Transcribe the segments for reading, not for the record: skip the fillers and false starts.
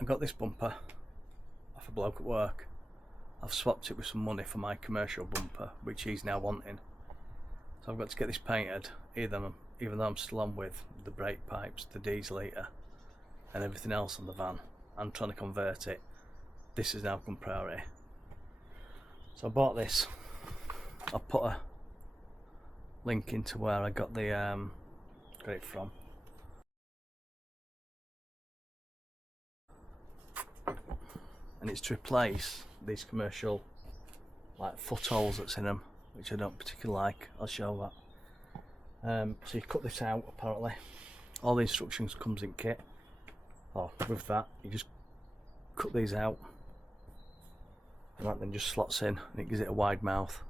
I got this bumper off a bloke at work. I've swapped it with some money for my commercial bumper, which he's now wanting. So I've got to get this painted, even though I'm still on with the brake pipes, the diesel heater and everything else on the van. I'm trying to convert it. This has now become priority. So I bought this. I'll put a link into where I got it from. And it's to replace these commercial like footholes that's in them, which I don't particularly like. I'll show that. So you cut this out. Apparently all the instructions comes in kit, or with that you just cut these out, and that then just slots in and it gives it a wide mouth.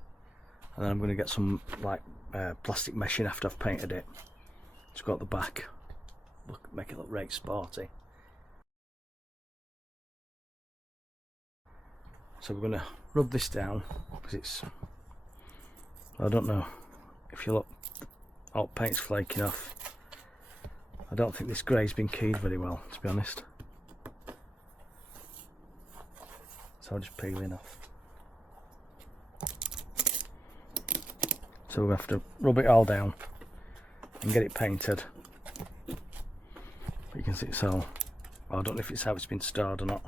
And then I'm going to get some like plastic meshing after I've painted it. It's got the back, make it look right sporty. So we're going to rub this down because it's, I don't know if you look, all paint's flaking off. I don't think this grey's been keyed very well, to be honest. So I'll just peel it off. So we'll have to rub it all down and get it painted. But you can see it's all, well, I don't know if it's how it's been stored or not.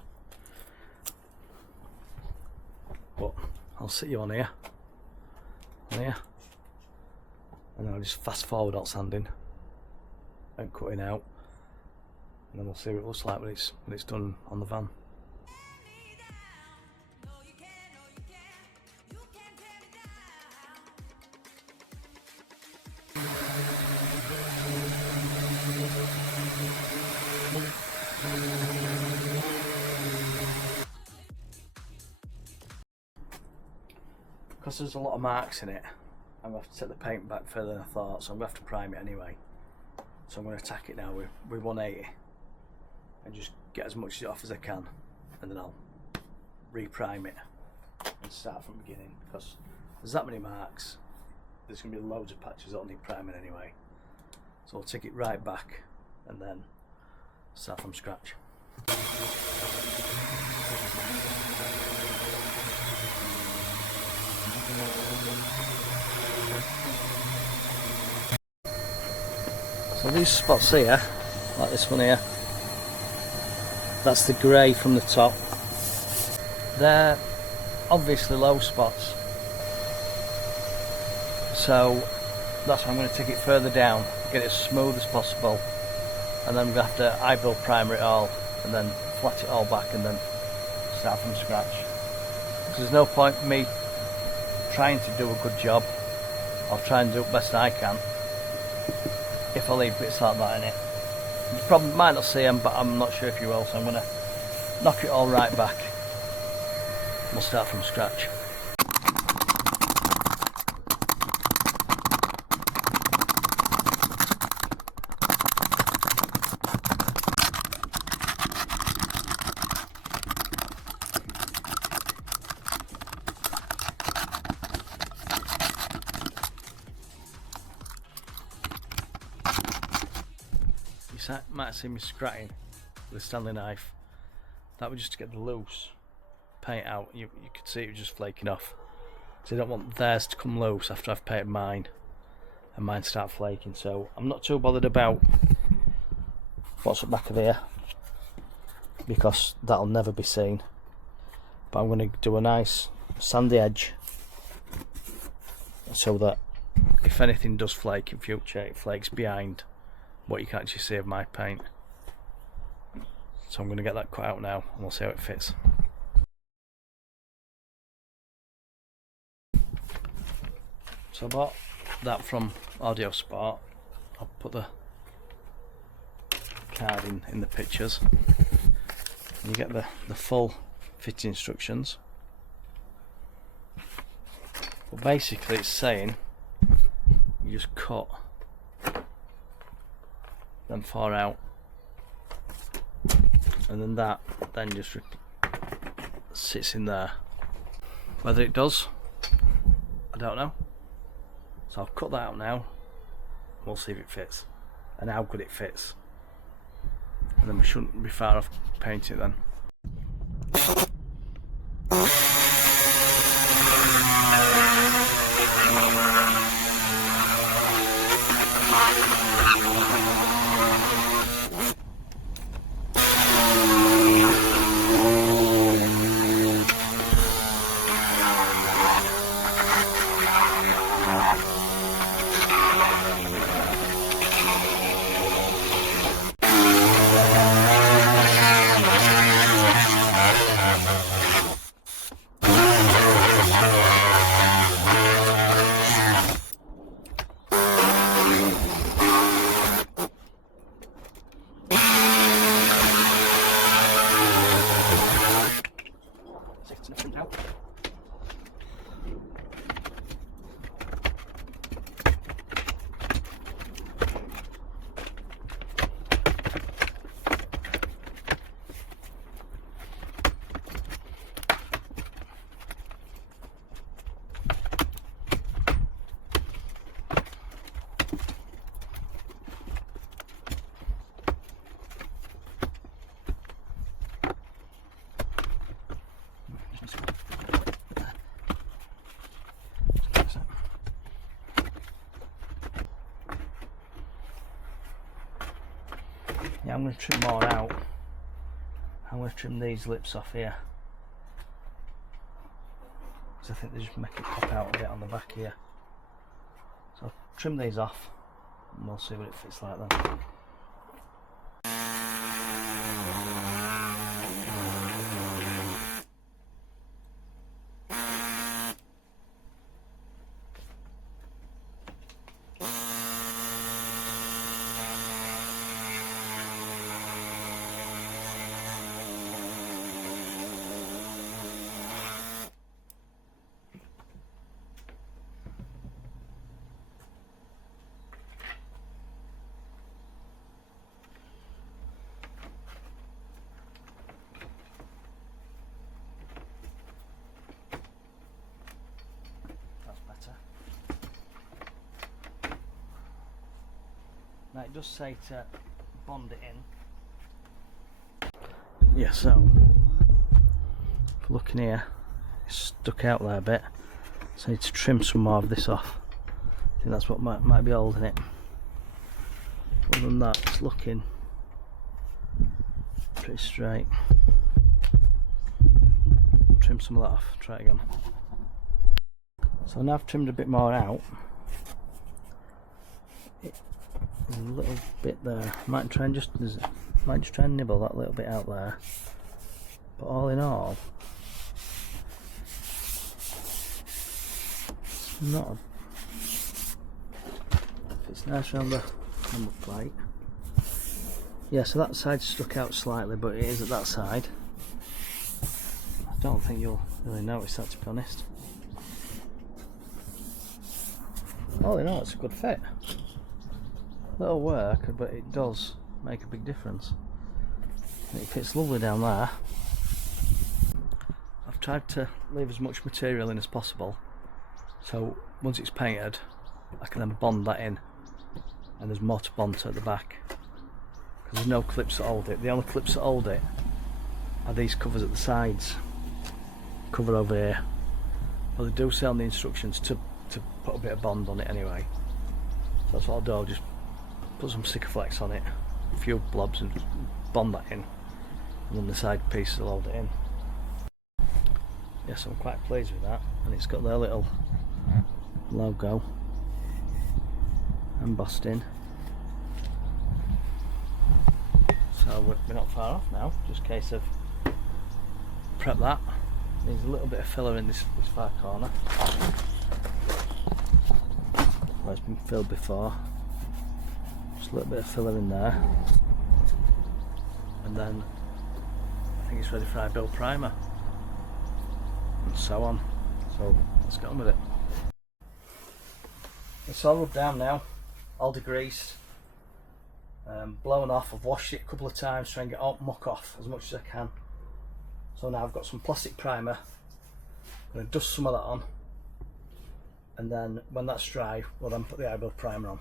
But I'll sit you on here, and then I'll just fast forward all sanding and cutting out, and then we'll see what it looks like when it's done on the van. Because there's a lot of marks in it, I'm going to have to take the paint back further than I thought, so I'm going to have to prime it anyway. So I'm going to attack it now with 180 and just get as much off as I can, and then I'll re-prime it and start from the beginning, because there's that many marks, there's going to be loads of patches that'll need priming anyway. So I'll take it right back and then start from scratch. So these spots here, like this one here, that's the grey from the top. They're obviously low spots, so that's why I'm going to take it further down, get it as smooth as possible, and then I'm going to have to I-build primer it all and then flat it all back and then start from scratch. Because there's no point in me trying to do a good job. I'll try and do it best I can if I leave bits like that in it. You probably might not see them, but I'm not sure if you will, so I'm going to knock it all right back. We'll start from scratch. You might see me scratching with a Stanley knife. That was just to get the loose paint out. You could see it was just flaking off. So I don't want theirs to come loose after I've painted mine and mine start flaking. So I'm not too bothered about what's up back of here, because that'll never be seen. But I'm going to do a nice sandy edge so that if anything does flake in future, it flakes behind what you can actually see of my paint. So I'm going to get that cut out now and we'll see how it fits. So I bought that from Audio Sport. I'll put the card in the pictures. You get the full fitting instructions. But basically it's saying you just cut them far out, and then that just sits in there. Whether it does, I don't know. So I'll cut that out now. We'll see if it fits and how good it fits. and then we shouldn't be far off painting it then. Yeah, I'm going to trim more out. I'm going to trim these lips off here, because I think they just make it pop out a bit on the back here. So I'll trim these off and we'll see what it fits like then. Now it does say to bond it in. Yeah, so if you look in here, it's stuck out there a bit, so I need to trim some more of this off. I think that's what might be holding it. Other than that, it's looking pretty straight. Trim some of that off, try it again. So now I've trimmed a bit more out. There's a little bit there. Might try and nibble that little bit out there. But all in all, it's not. It's nice around the number plate. Yeah, so that side's stuck out slightly, but it is at that side. I don't think you'll really notice that, to be honest. All in all, it's a good fit. Little work, but it does make a big difference. It fits lovely down there. I've tried to leave as much material in as possible, so once it's painted I can then bond that in, and there's more to bond to at the back, because there's no clips that hold it. The only clips that hold it are these covers at the sides, cover over here. Well, they do say on the instructions to put a bit of bond on it anyway, so that's what I'll do. I'll just put some Sikaflex on it, a few blobs, and bond that in, and then the side pieces will hold it in. Yes, I'm quite pleased with that, and it's got their little logo embossed in. So we're not far off now, just a case of prep that. Needs a little bit of filler in this far corner where it's been filled before. Just a little bit of filler in there, and then I think it's ready for our build primer, and so on. So let's get on with it. It's all rubbed down now, all degreased, blown off. I've washed it a couple of times, trying to get all muck off as much as I can. So now I've got some plastic primer. I'm going to dust some of that on, and then when that's dry, we'll then put the eye build primer on.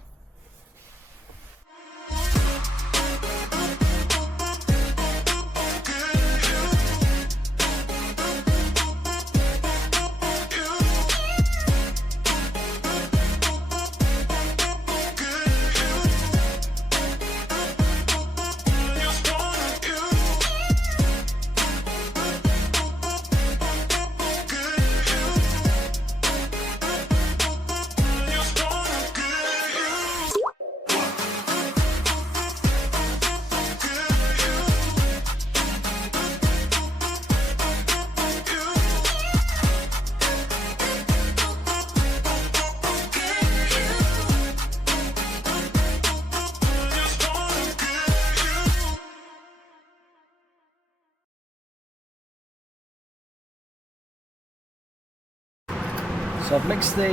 So I've mixed the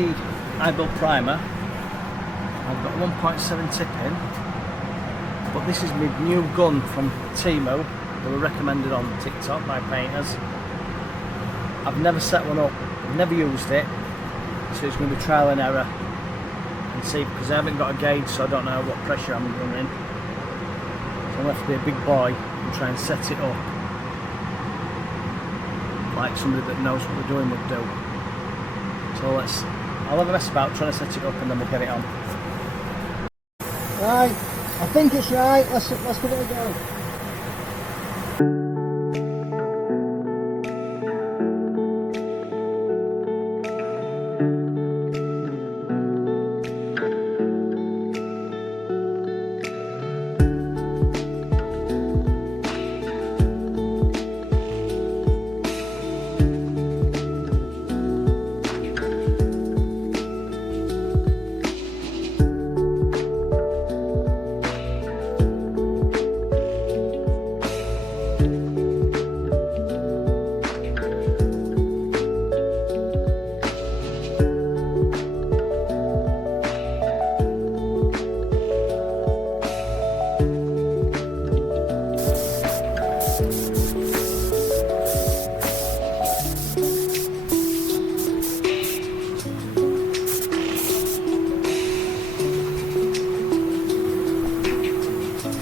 high-build primer. I've got 1.7 tip in, but this is my new gun from Timo. They were recommended on TikTok by painters. I've never set one up, I've never used it, so it's going to be trial and error and see, because I haven't got a gauge, so I don't know what pressure I'm running. So I'm going to have to be a big boy and try and set it up like somebody that knows what they're doing would do. So I'll have a mess about trying to set it up and then we'll get it on. Right, I think it's right. Let's give it a go.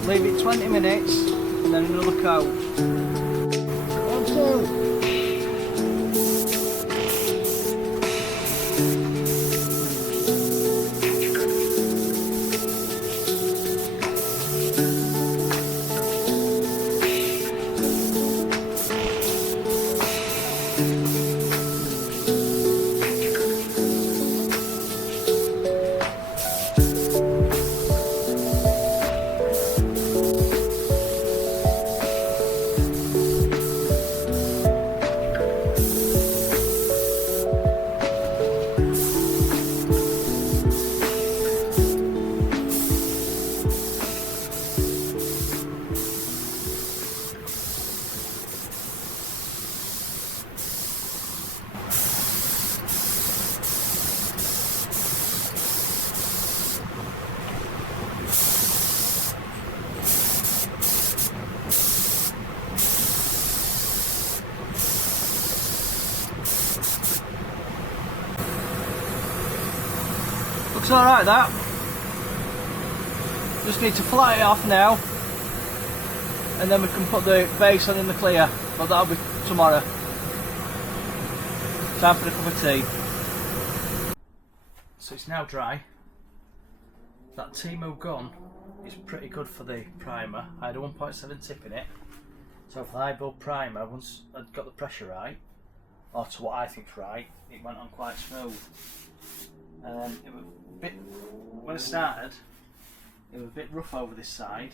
Leave it 20 minutes and then another coat. 1, 2. Looks alright that. Just need to flat it off now and then we can put the base on in the clear, but that'll be tomorrow. Time for a cup of tea. So it's now dry. That Timo gun is pretty good for the primer. I had a 1.7 tip in it, so for the high build primer, once I'd got the pressure right, or to what I think's right, it went on quite smooth. It was a bit, when I started, it was a bit rough over this side,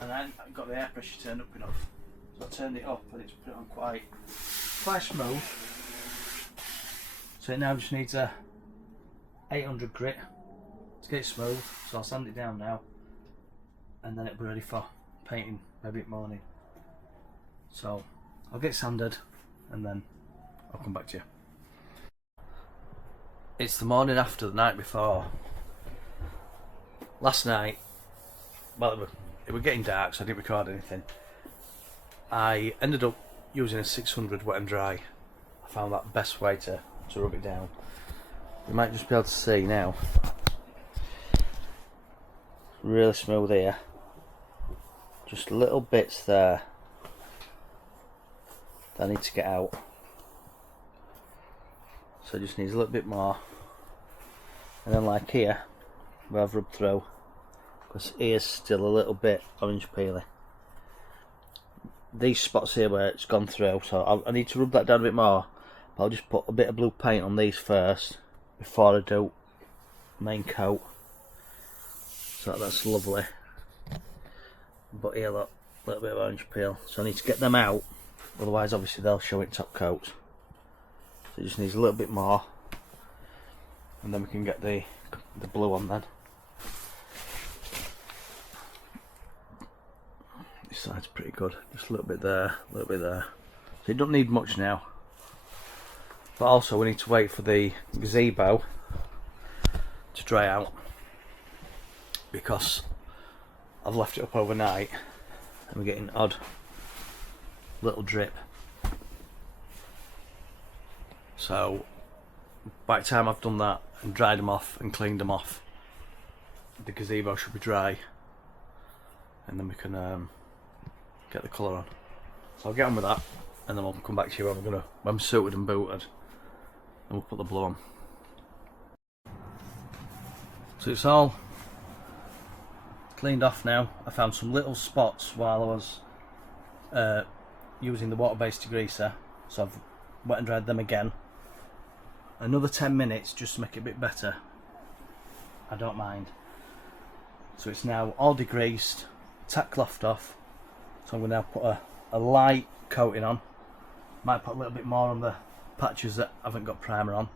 and I got the air pressure turned up enough, so I turned it up and it's put it on quite smooth. So it now just needs a 800 grit to get it smooth, so I'll sand it down now and then it'll be ready for painting maybe at morning. So I'll get sanded and then I'll come back to you. It's the morning after the night before. Last night, well, it was getting dark, so I didn't record anything. I ended up using a 600 wet and dry. I found that the best way to rub it down. You might just be able to see now. Really smooth here. Just little bits there that I need to get out. So it just needs a little bit more. And then like here, where I've rubbed through, because here's still a little bit orange peely. These spots here where it's gone through, so I need to rub that down a bit more. But I'll just put a bit of blue paint on these first before I do main coat. So that's lovely. But here look, a little bit of orange peel. So I need to get them out, otherwise obviously they'll show in top coats. So it just needs a little bit more, and then we can get the blue on then. This side's pretty good, just a little bit there, a little bit there. So you don't need much now. But But also we need to wait for the gazebo to dry out, because I've left it up overnight and we're getting odd little drip. So by the time I've done that and dried them off and cleaned them off, the gazebo should be dry, and then we can get the colour on. So I'll get on with that, and then I'll come back to you when I'm suited and booted, and we'll put the blue on. So it's all cleaned off now. I found some little spots while I was using the water-based degreaser, so I've wet and dried them again. Another 10 minutes just to make it a bit better. I don't mind. So it's now all degreased, tack clothed off. So I'm going to now put a light coating on. Might put a little bit more on the patches that haven't got primer on.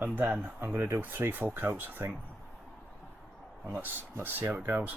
And then I'm going to do 3 full coats, I think. And let's see how it goes.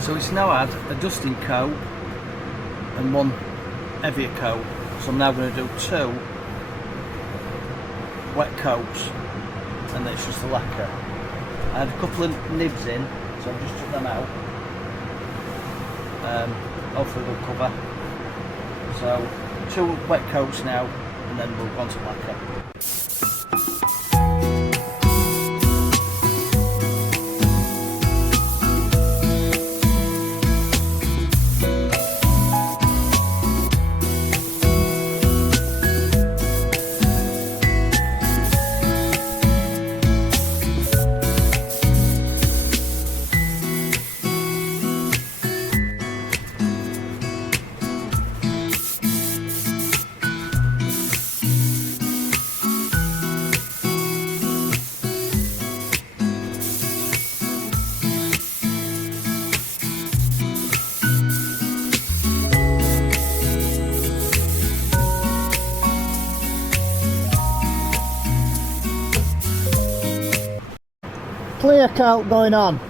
So it's now had a dusting coat and one heavier coat. So I'm now going to do 2 wet coats and then it's just the lacquer. I had a couple of nibs in, so I've just took them out. Hopefully they'll cover. So 2 wet coats now, and then we'll go on to lacquer. Clear coat going on.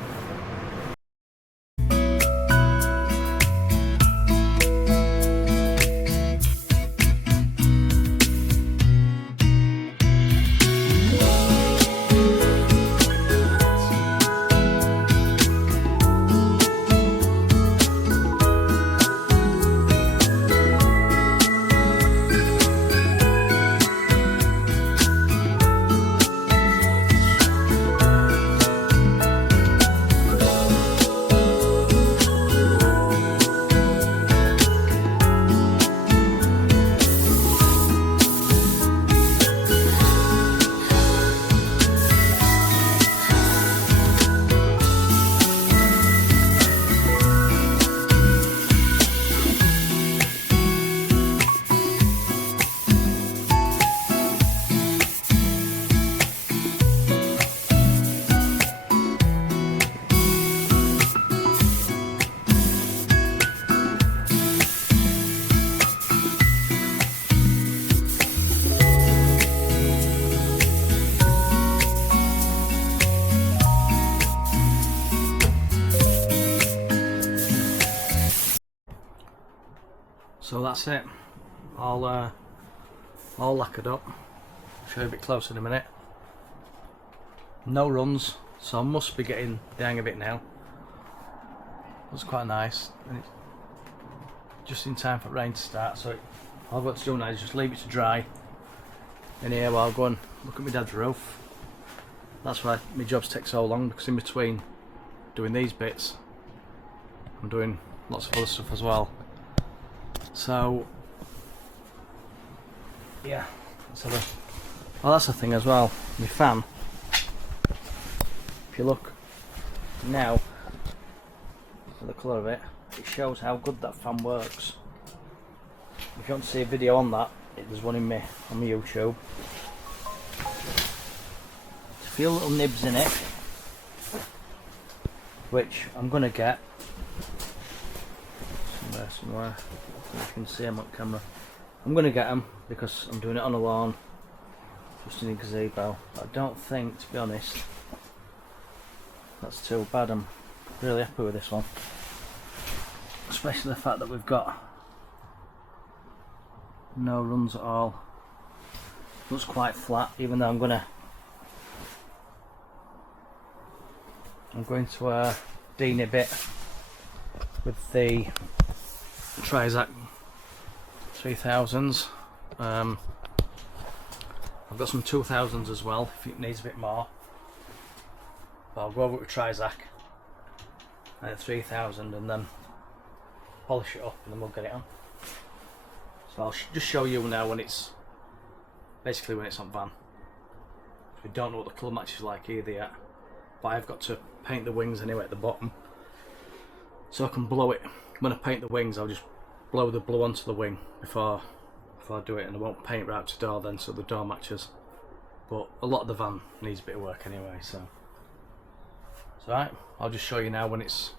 So that's it, all lacquered up. I'll show you a bit closer in a minute. No runs, so I must be getting the hang of it now. Looks quite nice, and it's just in time for rain to start, so all I've got to do now is just leave it to dry in here while I go and look at my dad's roof. That's why my jobs take so long, because in between doing these bits I'm doing lots of other stuff as well. So yeah, let's have a, oh, that's the thing as well, my fan. If you look now at the colour of it, it shows how good that fan works. If you want to see a video on that, there's one on my YouTube. There's a few little nibs in it, which I'm gonna get somewhere. You can see them on camera. I'm going to get them because I'm doing it on a lawn, just in a gazebo. But I don't think, to be honest, that's too bad. I'm really happy with this one, especially the fact that we've got no runs at all. Looks quite flat, even though I'm going to denib it with the Trizac 3000s. I've got some 2000s as well if it needs a bit more, but I'll go over with Trizac and a 3000 and then polish it up and then we'll get it on. So I'll just show you now when it's basically when it's on van. We don't know what the colour match is like either yet, but I've got to paint the wings anyway at the bottom, so I can blow it. When I paint the wings, I'll just blow the blue onto the wing before I do it, and I won't paint right up to door then, so the door matches. But a lot of the van needs a bit of work anyway, so right, I'll just show you now when it's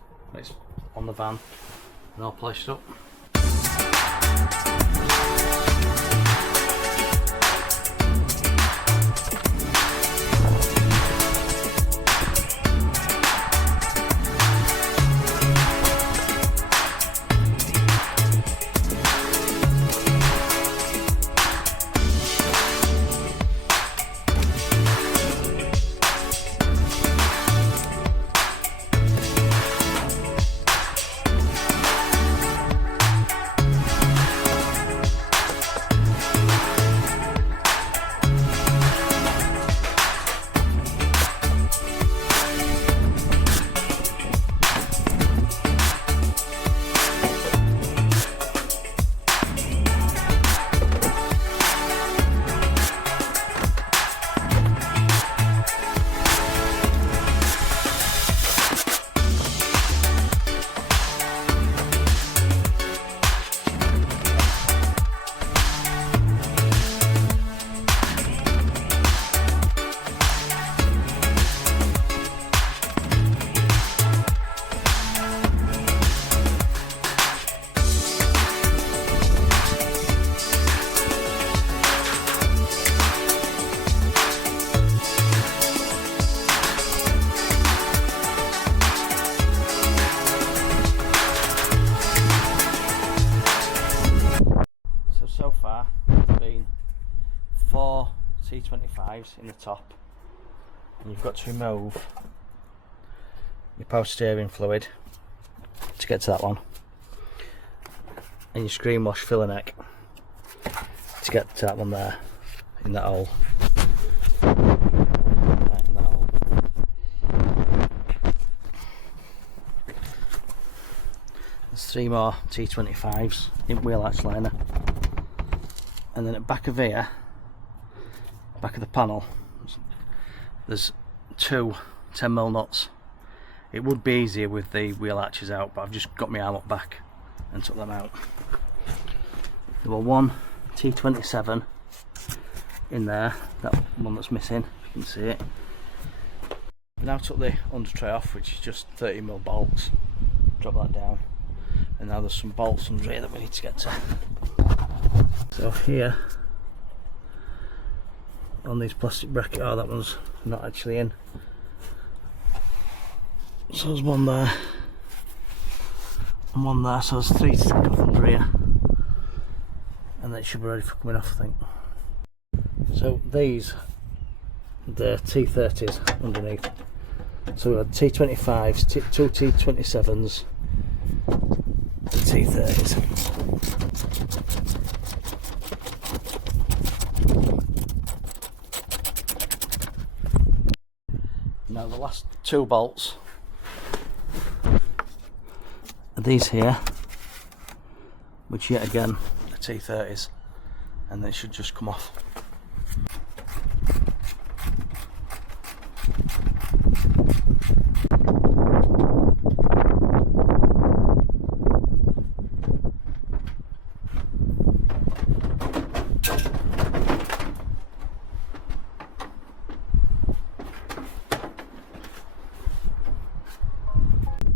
on the van and I'll polish it up. T5s in the top, and you've got to remove your power steering fluid to get to that one, and your screen wash filler neck to get to that one there, in that hole. Right, in that hole. There's 3 more T25s in wheel arch liner, and then at the back of here, back of the panel, there's 2 10mm nuts. It would be easier with the wheel arches out, but I've just got my arm up back and took them out. There were 1 T27 in there, that one that's missing, you can see it. I now took the under tray off, which is just 30mm bolts, drop that down, and now there's some bolts under here that we need to get to. So here, on these plastic bracket, oh, that one's not actually in. So there's one there, and one there, so there's 3 to stick off under here, and then it should be ready for coming off, I think. So these, the T30s underneath. So we had T25s, 2 T27s, the T30s. Now the last 2 bolts are these here, which yet again are T30s, and they should just come off.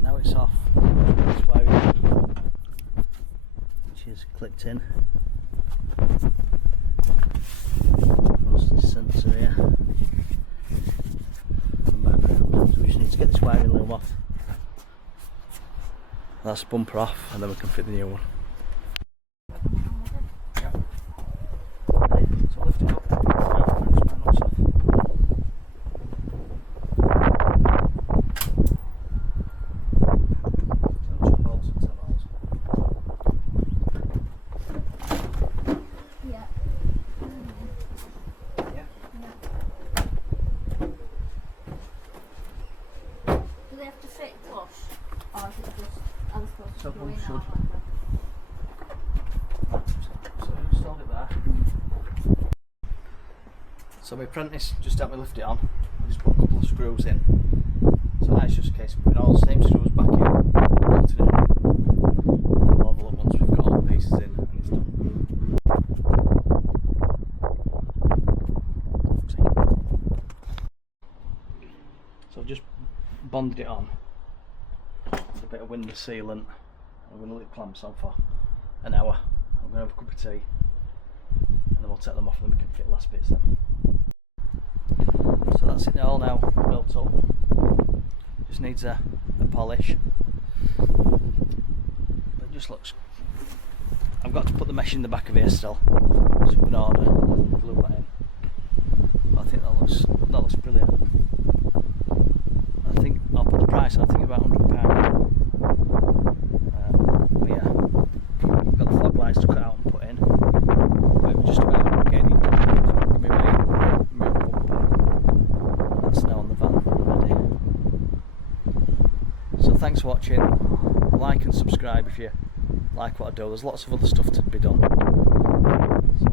Now it's off, this wiring, which is clipped in. Once this sensor here, come back around. So we just need to get this wiring loom off. That's the bumper off, and then we can fit the new one. So lift it up. So one should. So you installed it there. So my apprentice just helped me lift it on. I just put a couple of screws in. So now it's just a case of putting all the same screws back in, bolting it up, and then level it once we've got all the pieces in and it's done. So I've just bonded it on with a bit of window sealant. I'm going to leave clamps on for an hour. I'm going to have a cup of tea, and then we'll take them off and then we can fit the last bits in. So that's it all now built up. Just needs a polish. But it just looks. I've got to put the mesh in the back of here still, so we can order glue that in. But I think that looks brilliant. I think I'll put the price. I think about £100. But yeah, I've got the fog lights to cut out and put in. But we're just about getting it done. So I'll give me my rear bumper. That's now on the van ready. So thanks for watching. Like and subscribe if you like what I do. There's lots of other stuff to be done. So